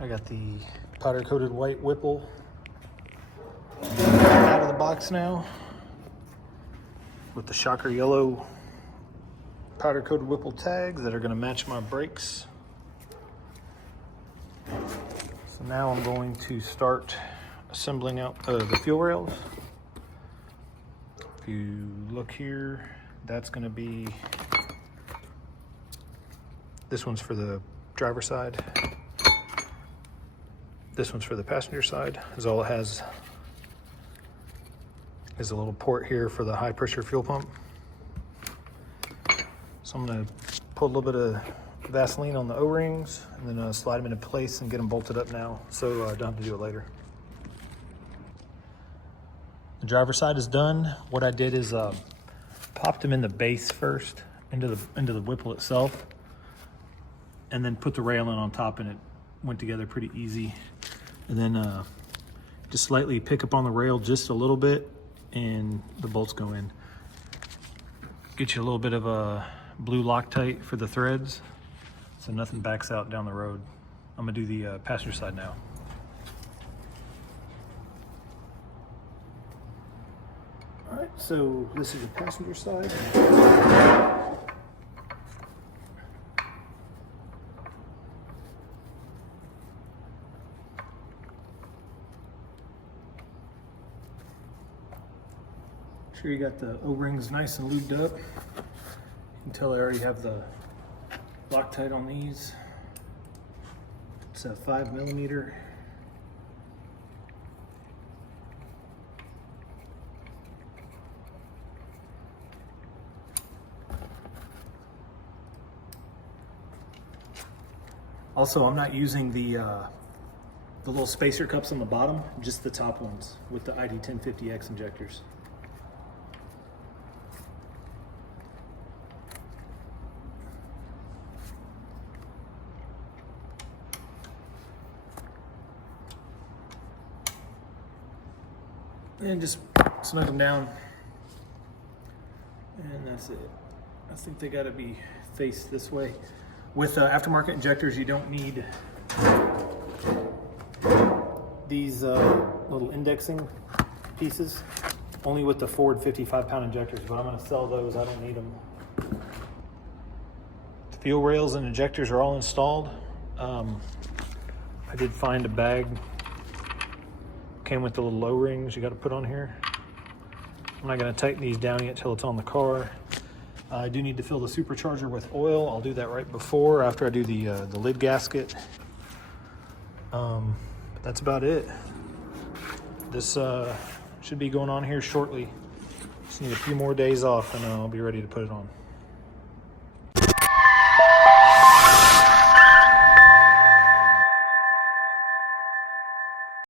I got the powder coated white Whipple out of the box now with the shocker yellow powder coated Whipple tags that are going to match my brakes. So now I'm going to start assembling out the fuel rails. If you look here, that's going to be, this one's for the driver's side. This one's for the passenger side, is all it has is a little port here for the high pressure fuel pump. So I'm gonna put a little bit of Vaseline on the O-rings and then slide them into place and get them bolted up now so I don't have to do it later. The driver's side is done. What I did is popped them in the base first into the Whipple itself, and then put the railing on top, and it went together pretty easy. And then just slightly pick up on the rail just a little bit and the bolts go in. Get you a little bit of a blue Loctite for the threads so nothing backs out down the road. I'm gonna do the passenger side now. All right, so this is the passenger side. Sure you got the O-rings nice and lubed up. You can tell I already have the Loctite on these. It's a 5mm. Also, I'm not using the little spacer cups on the bottom, just the top ones with the ID 1050X injectors. And just snug them down, and that's it. I think they got to be faced this way. With aftermarket injectors, you don't need these little indexing pieces. Only with the Ford 55-pound injectors, but I'm going to sell those. I don't need them. The fuel rails and injectors are all installed. I did find a bag. Came with the little O-rings you got to put on here. I'm not going to tighten these down yet till it's on the car. I do need to fill the supercharger with oil. I'll do that right before, after I do the lid gasket. But that's about it. This should be going on here shortly. Just need a few more days off and I'll be ready to put it on.